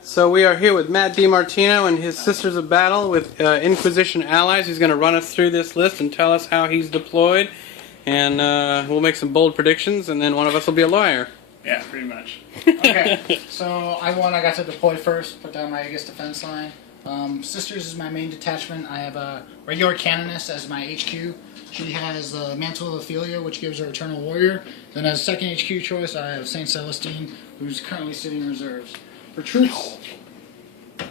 So we are here with Matt DiMartino and his Sisters of Battle with Inquisition allies. He's going to run us through this list and tell us how he's deployed, and we'll make some bold predictions, and then one of us will be a lawyer. Yeah, pretty much. Okay, so I got to deploy first, put down my Aegis defense line. Sisters is my main detachment. I have a regular Canoness as my HQ. She has the Mantle of Ophelia, which gives her Eternal Warrior. Then as second HQ choice, I have Saint Celestine, who's currently sitting in reserves. For troops, I'll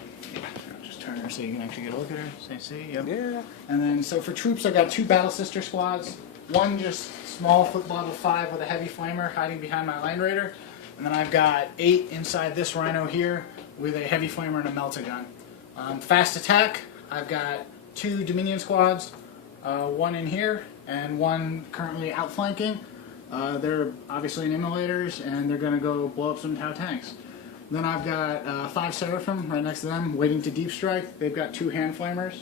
just turn her so you can actually get a look at her. See, yep. Yeah. And then, so for troops, I got 2 Battle Sister squads. One just small football 5 with a heavy flamer hiding behind my Line Raider. And then I've got 8 inside this Rhino here with a heavy flamer and a melta gun. Fast attack, I've got 2 Dominion squads, 1 in here and 1 currently outflanking. They're obviously in immolators and they're going to go blow up some Tau tanks. Then I've got 5 Seraphim right next to them waiting to deep strike. They've got 2 hand flamers.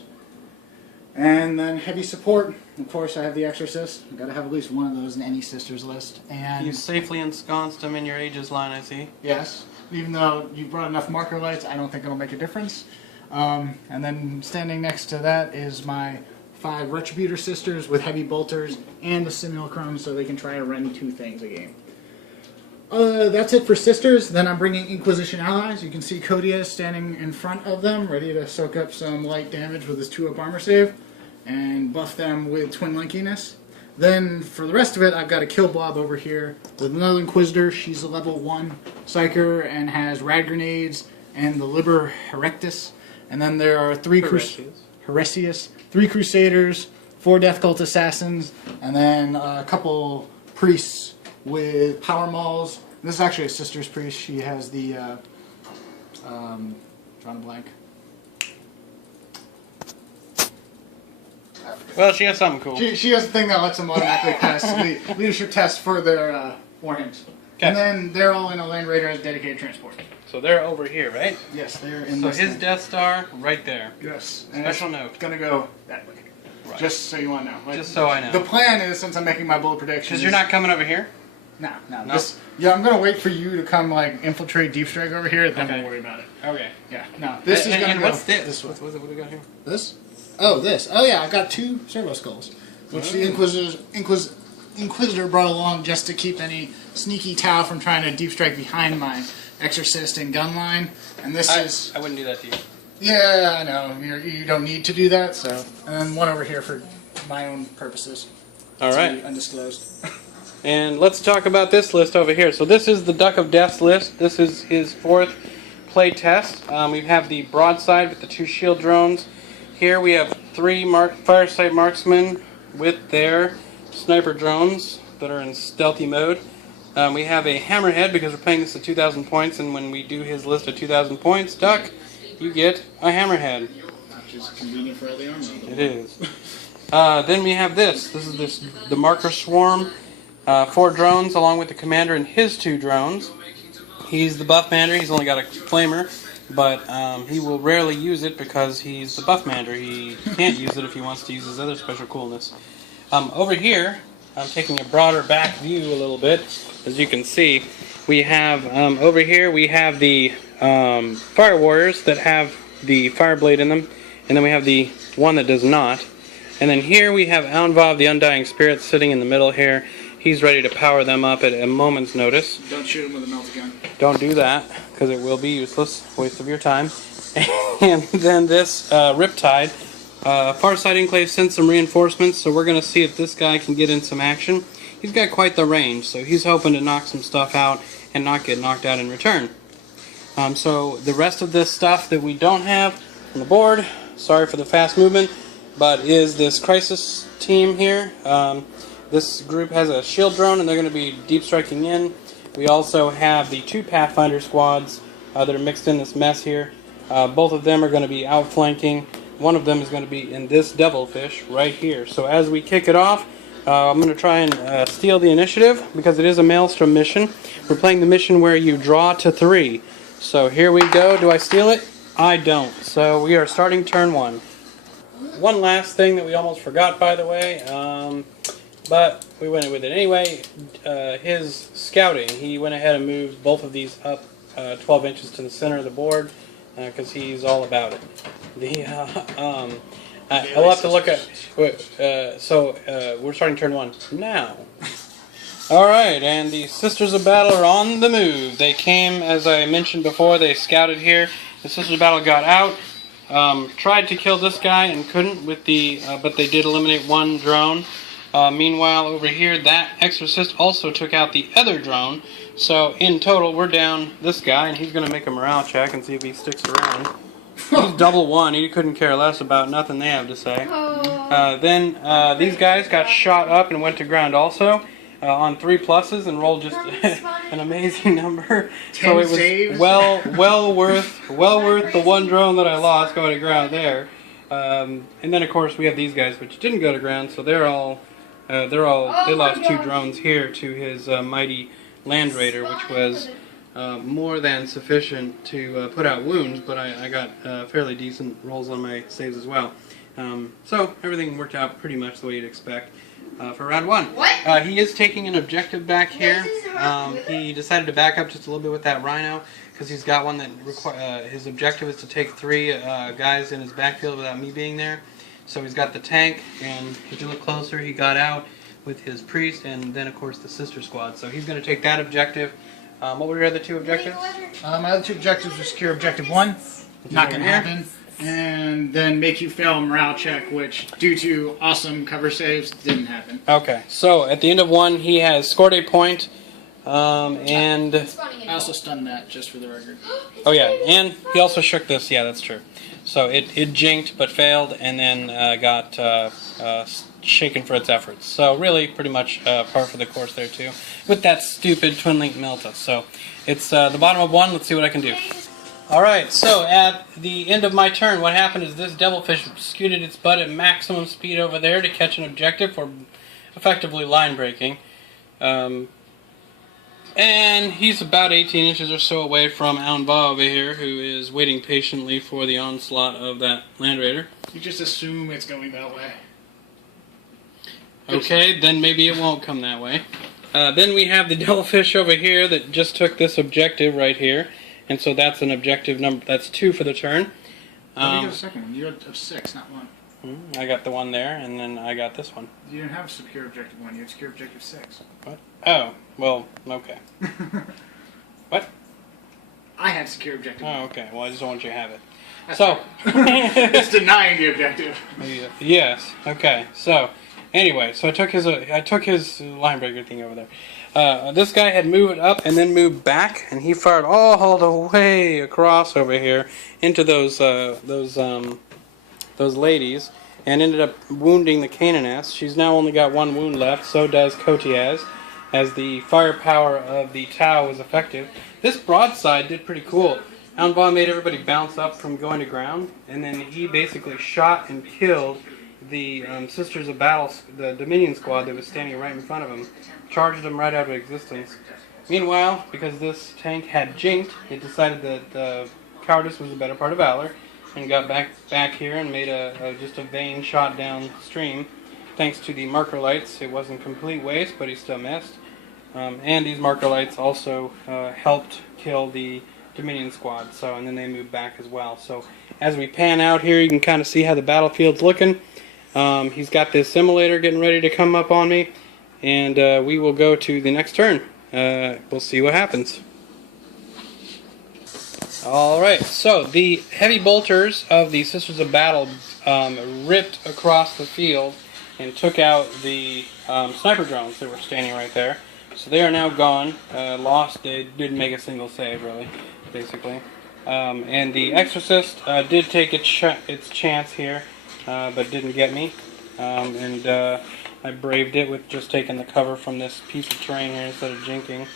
And then heavy support, of course I have the Exorcist. I've got to have at least one of those in any Sisters list. And You safely ensconced him in your Aegis line, I see. yes, even though you brought enough marker lights, I don't think it'll make a difference. And then standing next to that is my 5 Retributor Sisters with heavy bolters and a Simulacrum so they can try to rend 2 things a game. That's it for Sisters. Then I'm bringing Inquisition allies. You can see Codius standing in front of them, ready to soak up some light damage with his 2-up armor save, and buff them with Twin Linkiness. Then for the rest of it, I've got a Kill Blob over here with another Inquisitor. She's a level 1 Psyker and has Rad Grenades and the Liber Herectus. And then there are 3 Heresius, 3 Crusaders, 4 Death Cult Assassins, and then a couple Priests with Power Mauls. This is actually a Sisters Priest. She has the, drawing a blank. Well, she has something cool. She has a thing that lets them automatically pass leadership tests for their warheads. Okay. And then they're all in a Land Raider as dedicated transport. So they're over here, right? Yes, they're in So this his thing. Death Star, right there. Yes. And Special it's note. gonna go that way. Right. Just so you want to know. Like, Just so I know. The plan is, since I'm making my bold predictions... Because you're not coming over here? No. No? Yeah, I'm going to wait for you to come, like, infiltrate Deep Strike over here, then Okay. we'll worry about it. Okay. Yeah, no. This is going to go... What's this? What do we got here? This? Oh, this. Oh, yeah, I've got 2 Servo Skulls, which the Inquisitor brought along just to keep any sneaky Tau from trying to Deep Strike behind my Exorcist and gun line. And this is... I wouldn't do that to you. Yeah, I know. You don't need to do that, so... And then one over here for my own purposes. All right. Undisclosed. And let's talk about this list over here. So this is the Duck of Death's list. This is his 4th play test. We have the broadside with the 2 shield drones. Here we have 3 Firesight marksmen with their sniper drones that are in stealthy mode. We have a hammerhead because we're playing this at 2,000 points, and when we do his list at 2,000 points, Duck, you get a hammerhead. Which is convenient for early armor. It is. Then we have this. This is the Marker Swarm. 4 drones along with the commander and his 2 drones. He's the buff mander. He's only got a flamer, but he will rarely use it because he's the buff mander. He can't use it if he wants to use his other special coolness. Over here, I'm taking a broader back view a little bit. As you can see, we have over here we have the Fire Warriors that have the Fire Blade in them, and then we have the one that does not. And then here we have Aun'Va, the Undying Spirit, sitting in the middle here. He's ready to power them up at a moment's notice. Don't shoot him with a melta gun. Don't do that, because it will be useless. Waste of your time. And then this Riptide. Farsight Enclave sent some reinforcements, so we're going to see if this guy can get in some action. He's got quite the range, so he's hoping to knock some stuff out and not get knocked out in return. So the rest of this stuff that we don't have on the board, sorry for the fast movement, but is this Crisis team here. This group has a shield drone, and they're going to be deep striking in. We also have the 2 Pathfinder squads that are mixed in this mess here. Both of them are going to be outflanking. One of them is going to be in this Devilfish right here. So as we kick it off, I'm going to try and steal the initiative because it is a Maelstrom mission. We're playing the mission where you draw to 3. So here we go. Do I steal it? I don't. So we are starting turn 1. One last thing that we almost forgot, by the way. But we went with it anyway. His scouting, he went ahead and moved both of these up 12 inches to the center of the board because he's all about it. I'll have to look at. We're starting turn 1 now. All right, and the Sisters of Battle are on the move. They came, as I mentioned before, they scouted here. The Sisters of Battle got out, tried to kill this guy and couldn't with the, but they did eliminate one drone. Meanwhile, over here, that Exorcist also took out the other drone. So in total, we're down this guy, and he's going to make a morale check and see if he sticks around. He's double one. He couldn't care less about nothing they have to say. Then these guys got shot up and went to ground also. On 3 pluses and rolled just an amazing number. So it was saves. well worth the one drone that I lost going to ground there. And then of course we have these guys which didn't go to ground, so they lost 2 drones here to his mighty Land Raider, which was more than sufficient to put out wounds, but I got fairly decent rolls on my saves as well. So everything worked out pretty much the way you'd expect. For round 1. He is taking an objective back here. He decided to back up just a little bit with that Rhino because he's got one that his objective is to take 3 guys in his backfield without me being there. So he's got the tank, and if you look closer, he got out with his priest, and then of course the sister squad. So he's going to take that objective. What were your other 2 objectives? My other 2 objectives were secure objective 1. Not going to happen. And then make you fail a morale check, which, due to awesome cover saves, didn't happen. Okay, so at the end of 1, he has scored a point, and... I also stunned that, just for the record. Oh yeah, and he also shook this, yeah, that's true. So it jinked, but failed, and then got shaken for its efforts. So really, pretty much par for the course there too, with that stupid Twin Link Melta. So it's the bottom of 1, let's see what I can do. Alright, so at the end of my turn, what happened is this devilfish scooted its butt at maximum speed over there to catch an objective for effectively line breaking. And he's about 18 inches or so away from Aun'Va over here, who is waiting patiently for the onslaught of that Land Raider. You just assume it's going that way. Okay, then maybe it won't come that way. Then we have the devilfish over here that just took this objective right here. And so that's an objective number. That's 2 for the turn. You got a second one. You got 6, not 1. I got the one there, and then I got this one. You didn't have secure objective 1. You had secure objective 6. What? Oh, well, okay. What? I had secure objective 1. Oh, okay. Well, I just don't want you to have it. That's so. It's denying the objective. Yes. Okay. So, anyway, so I took his line breaker thing over there. This guy had moved up and then moved back, and he fired all the way across over here into those ladies, and ended up wounding the Canaaness. She's now only got 1 wound left. So does Kotiaz, as the firepower of the Tau was effective. This broadside did pretty cool. Aun'Va made everybody bounce up from going to ground, and then he basically shot and killed the Sisters of Battle, the Dominion squad that was standing right in front of him. Charged them right out of existence. Meanwhile, because this tank had jinked, it decided that cowardice was the better part of valor, and got back here and made just a vain shot downstream. Thanks to the marker lights, it wasn't complete waste, but he still missed. And these marker lights also helped kill the Dominion squad. So, and then they moved back as well. So, as we pan out here, you can kind of see how the battlefield's looking. He's got this simulator getting ready to come up on me. And we will go to the next turn. We'll see what happens. Alright, so the heavy bolters of the Sisters of Battle ripped across the field and took out the sniper drones that were standing right there. So they are now gone, lost. They didn't make a single save, really, basically. And the Exorcist did take its chance here, but didn't get me. I braved it with just taking the cover from this piece of terrain here instead of jinking.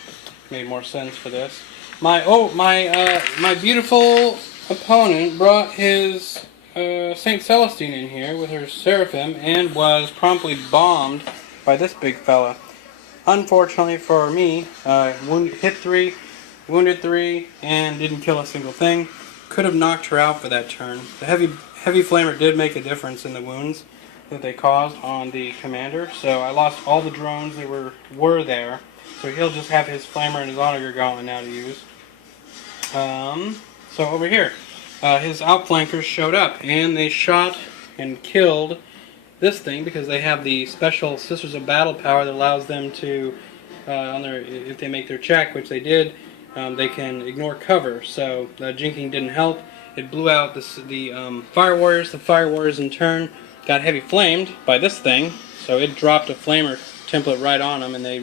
Made more sense for this. My beautiful opponent brought his Saint Celestine in here with her Seraphim and was promptly bombed by this big fella. Unfortunately for me, hit 3, wounded 3, and didn't kill a single thing. Could have knocked her out for that turn. The heavy flamer did make a difference in the wounds that they caused on the commander, so I lost all the drones that were there, so he'll just have his flamer and his onager gauntlet now to use. So over here, his outflankers showed up, and they shot and killed this thing because they have the special Sisters of Battle power that allows them to, if they make their check, which they did, they can ignore cover. So jinking didn't help. It blew out the fire warriors. The fire warriors in turn got heavy flamed by this thing, so it dropped a flamer template right on them, and they